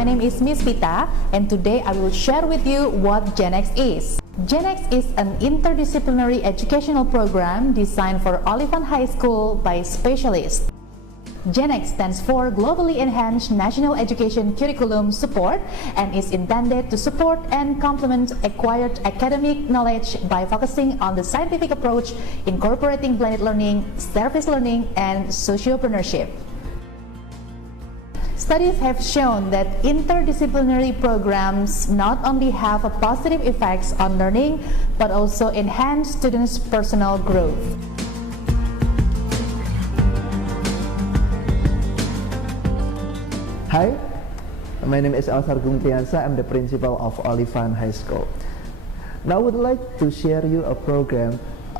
my name is Miss Vita, and today I will share with you what withGENECS is. withGENECS is an interdisciplinary educational program designed for Oliphant High School by specialists. withGENECS stands for Globally Enhanced National Education Curriculum Support and is intended to support and complement acquired academic knowledge by focusing on the scientific approach, incorporating blended learning, service learning, and sociopreneurship. Studies have shown that interdisciplinary programs not only have a positive effects on learning, but also enhance students' personal growth. Hi, my name is Alsar Gumtiansa. I'm the principal of Oliphant High School. Now I would like to share you a program